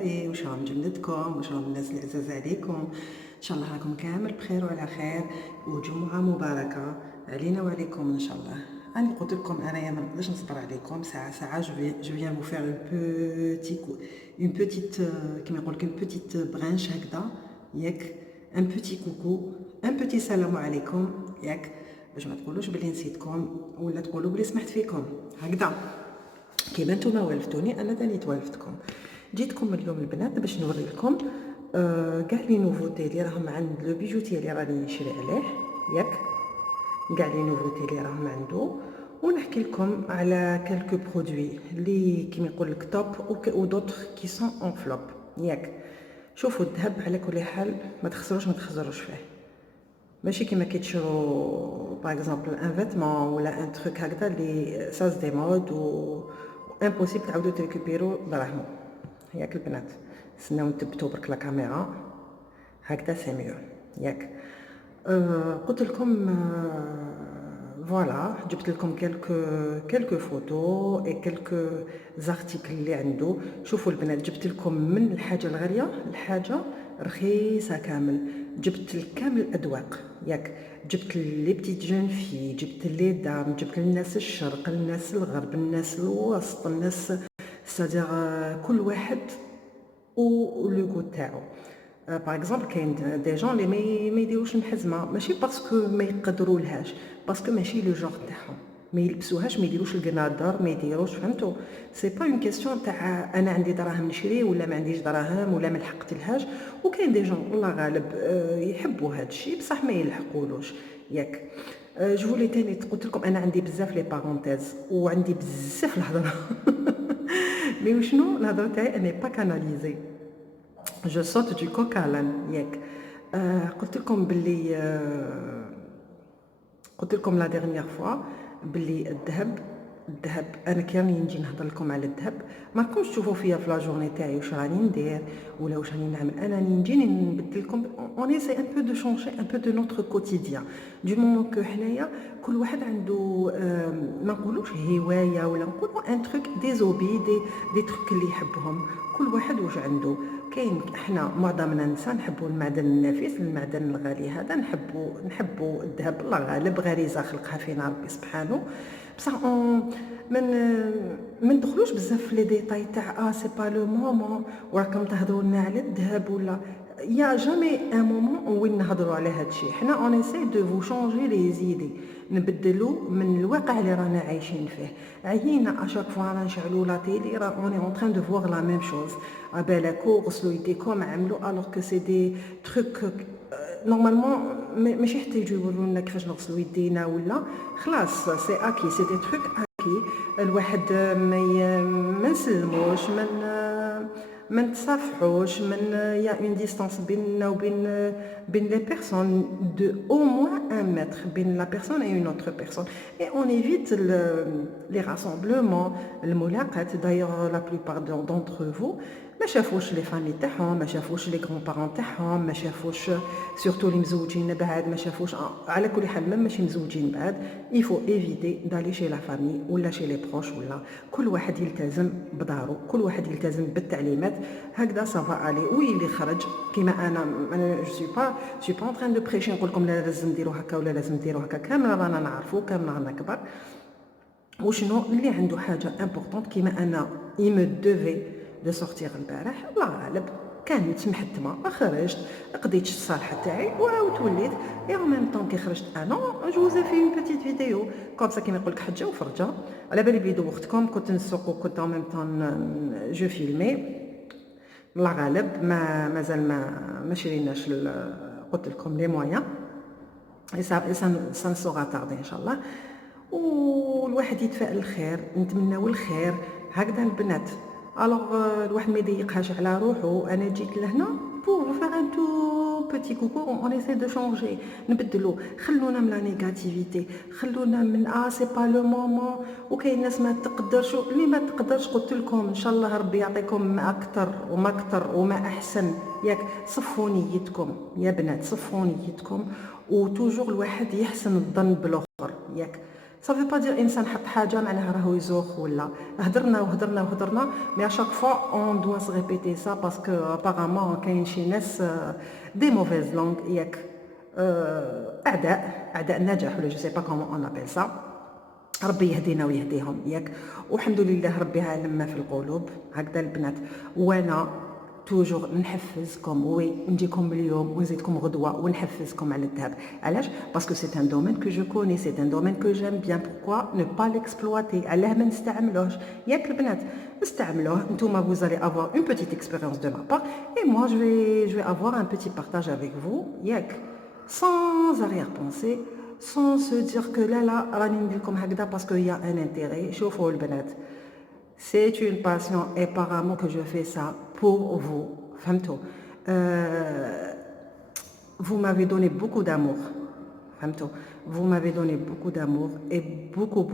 دراري، واش راهم جلدتكم، واش راهم الناس العزاز عليكم؟ ان شاء الله راكم كامل بخير وعلى خير، وجمعه مباركه علينا وعليكم ان شاء الله. راني قلت لكم انايا ما نقدرش نصبر عليكم ساعه جو فيان فو فير اون بوتيت كيما يقول لك اون بوتيت برانش هكذا ياك، ان بوتي كوكو، ان بوتي سلام عليكم ياك، باش ما تقولوش بلي نسيتكم ولا تقولوا بلي سمحت فيكم هكذا. كيما نتوما والفتوني انا تاني توالفتكم. جيتكم اليوم البنات باش نوري لكم كاع لي نوفوتي اللي راهم عند لو بيجوتي اللي راني نشري عليه ياك، كاع لي نوفوتي اللي راهم عنده، ونحكي لكم على كالكو برودوي اللي كيما يقول لك توب و دوطر كي سون اون فلوب ياك. شوفوا الذهب على كل حال ما تخسروش فيه، ماشي كيما كي تشرو باغ اكزومبل ان فيتمون ولا ان تروك هكذا اللي ساز دي مود و امبوسيبل تعاودو تريكوبيرو دراهم ياك البنات. نستناو نثبتو برك لا كاميرا هكذا سي ميو ياك. قلت لكم فوالا جبت لكم كلكو فوتو اي كلكو زارتيكل اللي عنده. شوفوا البنات جبت لكم من الحاجه الغاليه الحاجه رخيصه كامل، جبت كامل الاذواق ياك، جبت لي بتيت جون في، جبت لي دام، جبت للناس الشرق، الناس الغرب، الناس الوسط، الناس سادير كل واحد و لو غو تاعو. باغ اكزومبل كاين دي جون لي ما يديروش الحزمه ماشي باسكو ما يقدرولهاش، باسكو ماشي لو جور تاعهم، ما يلبسوهاش، ما يديروش القنادر، ما يديروش، فهمتوا؟ سي با اون كيسيون تاع انا عندي دراهم نشري ولا ما عنديش دراهم ولا ما لحقتلهاش. وكاين دي جون الله غالب يحبوا هذا الشيء بصح ما يلحقولوش ياك. جو فولي تاني قلت لكم انا عندي بزاف لي بارونتيز وعندي بزاف الهضره مي وشنو الهضره تاعي اني با كاناليزي، جو صوت دو كوك علان ياك. قلت لكم باللي قلت لكم لا ديرنيير فوا باللي الذهب انا كي راني نجي نهضر لكم على الذهب ما راكمش تشوفوا فيا في لا جورني تاعي واش راني ندير ولا واش راني نعمل. انا نجي نبدل لكم اون ايساي ان بو دو شونجي ان بو دو نوتر كوتيديان دو مومون كو حنايا كل واحد عنده ما نقولوش هوايه ولا نقولوا ان تروك دي زوبي دي تروك اللي يحبهم، كل واحد واش عنده. كاين احنا معظمنا نساء نحبوا المعدن النفيس، المعدن الغالي هذا نحبوا الذهب، الله غالب غريزه خلقها فينا ربي سبحانه. بصح من ما ندخلوش بزاف في لي ديتاي تاع سي با لو مومون وراكم تهضروا لنا على الذهب ولا يا جامي ان مومون وين نهضروا على هذا الشيء. حنا اون ايساي دو فو شونجي لي زيدي، نبدلوا من الواقع اللي رانا عايشين فيه. عيينا اشاك فوا رانا نشعلوا لا تيلي راه اوني اون تران دو فوار لا ميم شوز، بالكو غسلوا يديكم عملوا الوغ كو سي دي تروك نورمالمون ماشي حتى يجوا يورونا كيفاش نغسلوا يدينا ولا خلاص سي اكي سي دي تروك اكي. الواحد ما نسلموش ما نتصافحوش يا اون ديستانس بيننا وبين لي بيرسون دو او موان ان متر بين لا بيرسون اي اون اوتر بيرسون اي اون ايفيت لي راسومبلومون الملاقات. دايوغ لا بلوبار دونتر فو ما شافوش لي فامي تاعهم، ما شافوش لي غران بارون تاعهم، ما شافوش سورتو لي مزوجين بعد، ما شافوش على كل حال ميم ماشي مزوجين بعد يفو ايفيتي دالي شي لا فامي ولا شي لي بروش ولا كل واحد يلتزم بدارو، كل واحد يلتزم بالتعليمات هكذا صافا الي. وي اللي خرج كيما انا جو سي با اون تران دو بريشي نقول لكم لا لازم نديروا هكا ولا لازم نديروا هكا، كامل رانا نعرفوا كامل رانا كبر. وشنو اللي عنده حاجه امبورطونط كيما انا يم دوفي دو سورتير البارح الله غالب كانت محتمه خرجت قضيت الصالحه تاعي وتوليت اي ان ميم طون كي خرجت انا جو زي في اون بيتيت فيديو كوم سا كيما يقول لك حجه وفرجه. على بالي بيدو وقتكم كنت نسوق وكنت ان ميم طون جو فيلمي الله غالب مازال ما شريناش قلت لكم لي مويان سان سوغا تاردي ان شاء الله. والواحد يتفائل الخير نتمناو الخير هكذا البنات. الوغ الواحد ما يضيقهاش على روحه. انا جيت لهنا بور فار ان تو بوتي كوكو اون ايساي دو شونجي نبدلو، خلونا من لا نيجاتيفيتي، خلونا من سي با لو مومون. وكاين ناس ما تقدرش اللي ما تقدرش قلت لكم ان شاء الله ربي يعطيكم ما اكثر وما اكثر وما احسن ياك. صفوا نيتكم يا بنات، صفوا نيتكم وتوجور الواحد يحسن الظن بالاخر ياك. Ça veut pas dire انسان حط حاجه معناها راهو يزوخ ولا هضرنا وهضرنا وهضرنا مي à chaque fois on doit se répéter ça parce que apparemment كاين شي ناس دي موفيز لونغ ياك اعداء النجاح ولا جو سي با كومون اون ابل سا. ربي يهدينا ويهديهم ياك والحمد لله ربي عالم ما في القلوب هكذا البنات. وانا توجور نحفزكم وي نجيكم اليوم ونزيدكم غدوه ونحفزكم على الذهب. علاش؟ باسكو سي ان دومين كو جو كوني سي ان دومين كو جيم بيان. بوركوا نو با ليكسبلواتي؟ علاه ما نستعملوهش ياك البنات؟ نستعملوه نتوما vous allez avoir une petite expérience de ma part et moi je vais avoir un petit partage avec vous ياك sans arrière-pensée, sans se dire que là راني نديركم هكذا باسكو il y a un intérêt. شوفوا البنات c'est une passion apparemment que je fais ça pour vous. فهمتوا؟ vous m'avez donné beaucoup d'amour. فهمتوا؟ vous m'avez donné beaucoup d'amour et beaucoup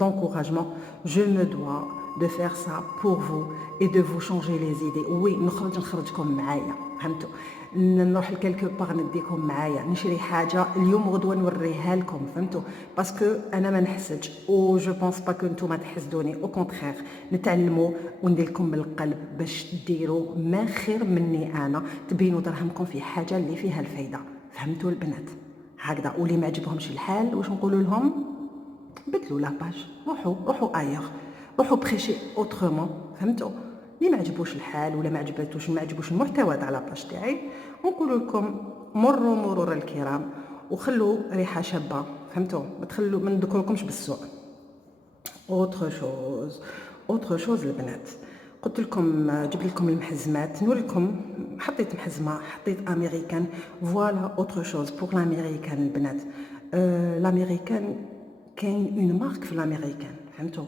d'encouragement. Je me dois de faire ça pour vous et de vous changer les idées. oui نخرجكم معايا. فهمتوا؟ نروح لكلكو باغ نديكم معايا نشري حاجه اليوم غدوه نوريها لكم. فهمتوا؟ باسكو انا ما نحسدش و جو بونس با كو نتوما تحسدوني. او كونترير نتعلموا وندير لكم من القلب باش ديروا ما خير مني انا تبينوا دراهمكم في حاجه اللي فيها الفايده. فهمتوا البنات؟ هكذا. واللي ما عجبهمش الحال واش نقولوا لهم؟ بدلوا لاباج روحوا ايغ روحوا بريشي اوترومون. فهمتوا؟ اللي ما عجبوش الحال ولا ما عجبوش المحتوى تاع لاباج تاعي نقول لكم مروا مرور الكرام وخلوا ريحه شابه. فهمتوا؟ ما نذكركمش بالسوء. اوتر شوز البنات قلت لكم جبت لكم المحزمات نوريكم. حطيت محزمه حطيت امريكان. فوالا اوتر شوز بور لامريكان البنات. لامريكان كاين اون مارك في الامريكان. فهمتوا؟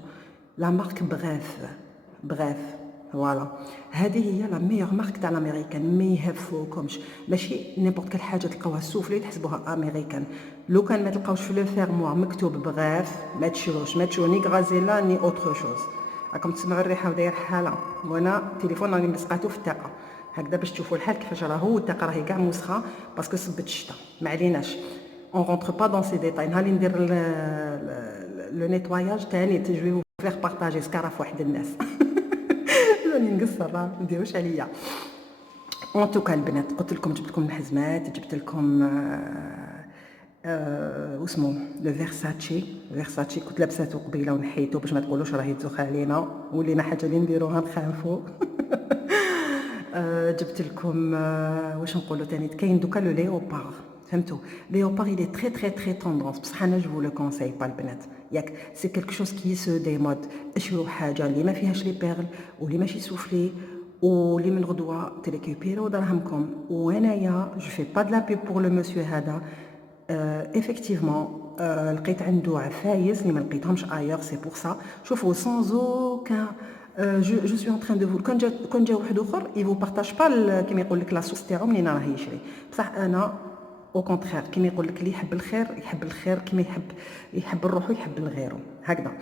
لا مارك بغاف فوالا هذه هي لا ميور مارك تاع الامريكان. ما يهفوكمش ماشي نيمبورط كل حاجه تلقاوها سوفلي تحسبوها امريكان. لو كان ما تلقاوش في لو فيرموار مكتوب بغاف ما تشروش ني غازيلا ني اوتر شوز. راكم تسمعوا الريحه وداير حاله وانا التليفون راني مسقاتو في الطاقه هكذا باش تشوفوا الحال كيفاش راهو. الطاقه راهي كاع موسخه باسكو صبت الشتا. ما عليناش اون رونتر با دون سي ديتاي. نهار اللي ندير لو نيتواياج تاني جو فيغ بارطاجي سكارف واحد الناس راني نقصر ما نديروش عليا. اون توكا البنات قلت لكم جبت لكم الحزمات جبت لكم واسمو لو فيرساتشي كنت لابساتو قبيله ونحيتو باش ما تقولوش راه يتزوخ علينا ولينا حاجه اللي نديروها نخافوا. جبت لكم واش نقولوا ثاني كاين دوكا لو ليوبار. فهمتوا؟ ليوبار il est très tendance بصح انا جو لو كونساي با البنات ياك سي كلكو شوز كي سو دي مود. اشرو حاجه اللي ما فيهاش لي بيرل واللي ماشي سوفلي واللي من غدوه تريكوبيرو دراهمكم. وانايا جو في با دو لا بيب بور لو مسيو هذا. effectivement لقيت عنده عفايس اللي ما لقيتهمش ايغ سي بور سا. شوفوا سانز اوكان جو سوي ان ترين دو فول كون جا واحد اخر اي فو بارطاج با كيما يقول لك لا سوس تاعو منين راه يشري. بصح انا او كونترير كيما يقول لك اللي يحب الخير كيما يحب الروح ويحب لغيره هكذا.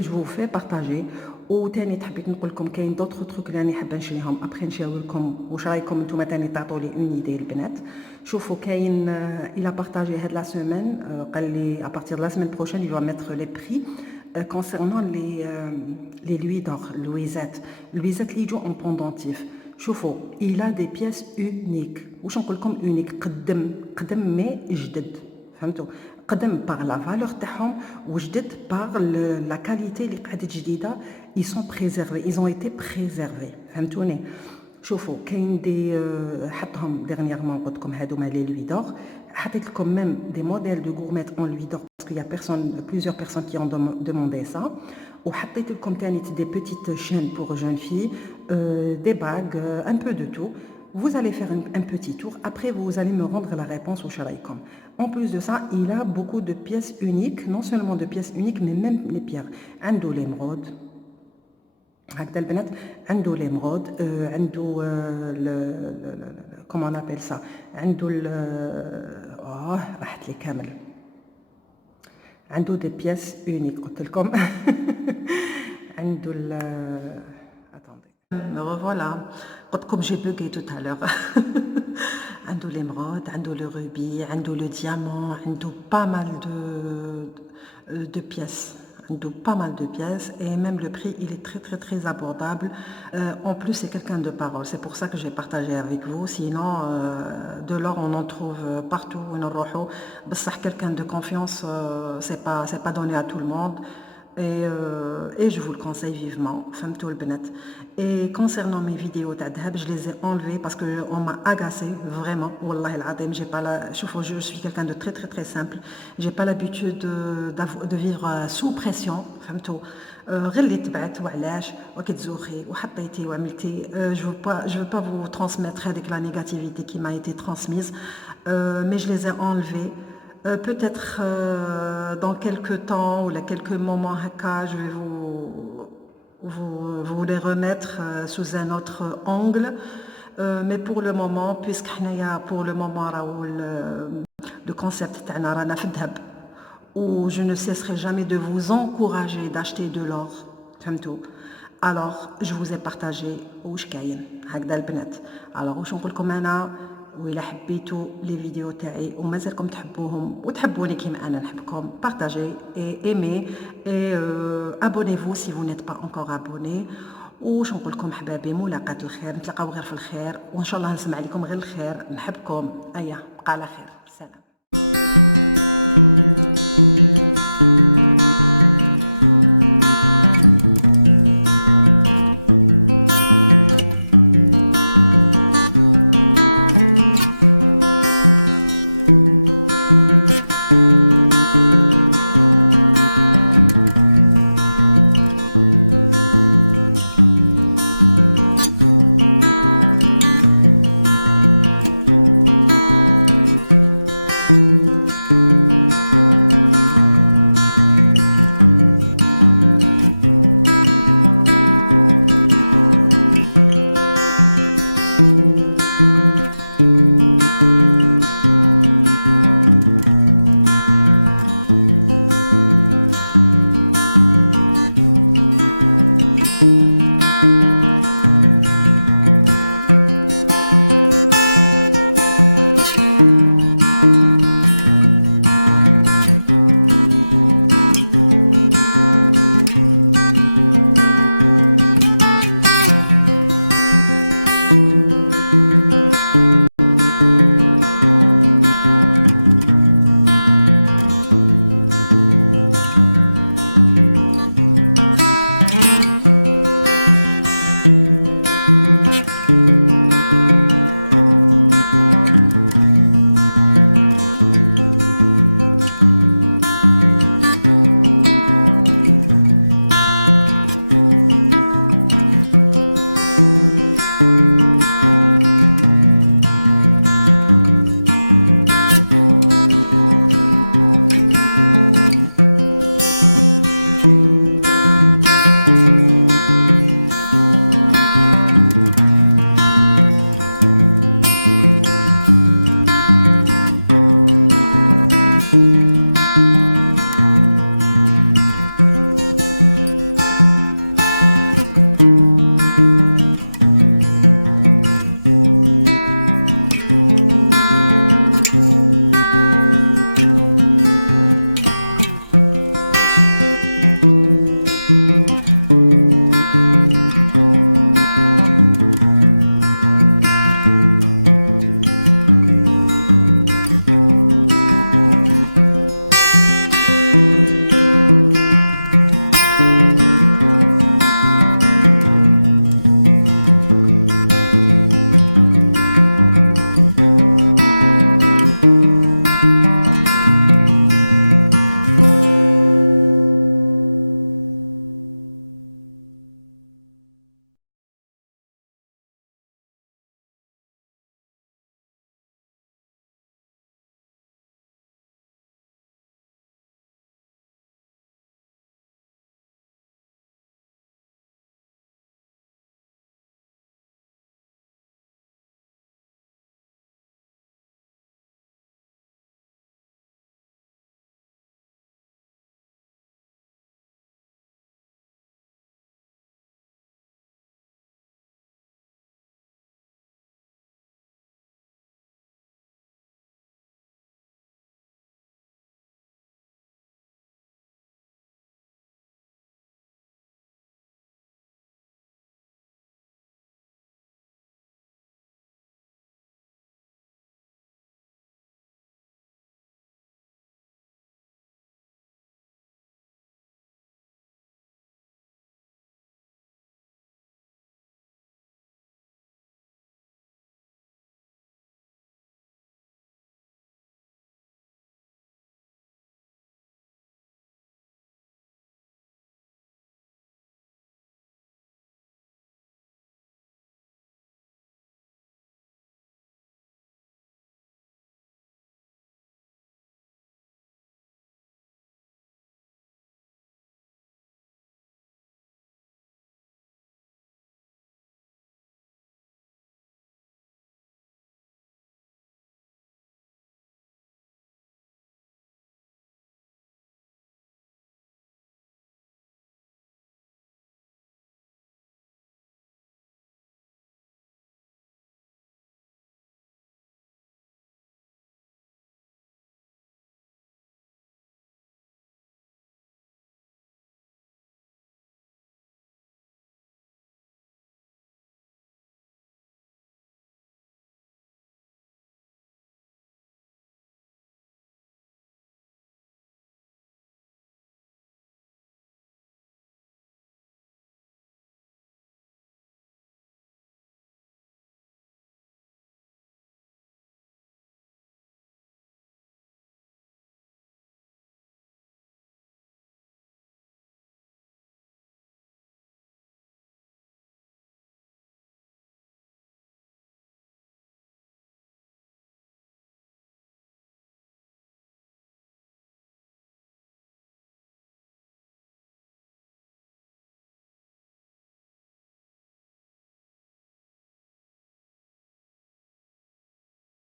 جو في بارطاجي. وثاني حبيت نقول لكم كاين دوطخ تروك اللي راني حابه نشريهم ابخي نشير لكم واش رايكم نتوما ثاني تعطوا لي اون ايدي البنات. شوفوا كاين الى بارطاجي هاد لا سيمين قال لي ا بارتير لا سيمين بروشين يلو ميتر لي بري كونسيرنون لي لوي دور لويزات اللي يجوا اون بوندونتيف. شوفوا il a des pièces uniques. واش نقول لكم اونيك قدم مي جدد. فهمتوا؟ قدم باغ لا فالور تاعهم وجدد باغ لا كاليتي اللي قعدت جديده. ils sont préservés ils ont été préservés. فهمتوني؟ شوفوا كاين دي حطهم ديرنييرمون قلت لكم هادوما لي لوي دور. حطيت لكم ميم دي موديل دو غورميت اون لوي دور باسكو يا بيرسون بليزيور بيرسون كي اون دوموندي سا. وحطيت لكم ثاني دي بيتيت شين بور جون في des bagues un peu de tout. Vous allez faire un petit tour. Après, vous allez me rendre la réponse au charaïkom. En plus de ça, il a beaucoup de pièces uniques. Non seulement de pièces uniques, mais même les pierres. عنده l'émeraude. هكذا البنات عنده l'émeraude. عنده comment on appelle ça. عنده راحت لي كامل. عنده des pièces uniques قلت لكم. عنده attendez. Me revoilà. قلت لكم j'ai bugué tout à l'heure. عنده l'émeraude, عنده le rubis, عنده le diamant, عنده pas mal de pièces. عنده pas mal de pièces et même le prix il est très très très abordable. En plus c'est quelqu'un de parole, c'est pour ça que j'ai partagé avec vous. Sinon de l'or on en trouve partout وين نروحوا بصح quelqu'un de confiance c'est pas donné à tout le monde. Et je vous le conseille vivement, فهمتوا البنات. Et concernant mes vidéos تاع الذهب, je les ai enlevées parce que on m'a agacé vraiment. والله العظيم, j'ai pas la, شوفوا, je suis quelqu'un de très très très simple. J'ai pas l'habitude de vivre sous pression, فهمتوا. غير اللي تبعت وعلاش وكتزوخي وحطيتي وعملتي. Je veux pas vous transmettre avec la négativité qui m'a été transmise, mais je les ai enlevées. Peut-être dans quelques temps ou quelques moments je vais vous les remettre sous un autre angle. Mais pour le moment, puisque pour le moment le concept تاعنا رانا في الذهب, où je ne cesserai jamais de vous encourager d'acheter de l'or, فهمتوا. Alors je vous ai partagé واش كاين هكذا البنات. alors واش نقول لكم انا, وإلا حبيتوا لي فيديو تاعي ومازالكم تحبوهم وتحبوني كيما انا نحبكم, partagez et aimez et abonnez-vous si vous n'êtes pas encore abonné. وش نقول لكم حبابي, ملاقاة الخير, نتلاقاو غير في الخير, وان شاء الله نسمع لكم غير الخير. نحبكم, بقى على خير, سلام.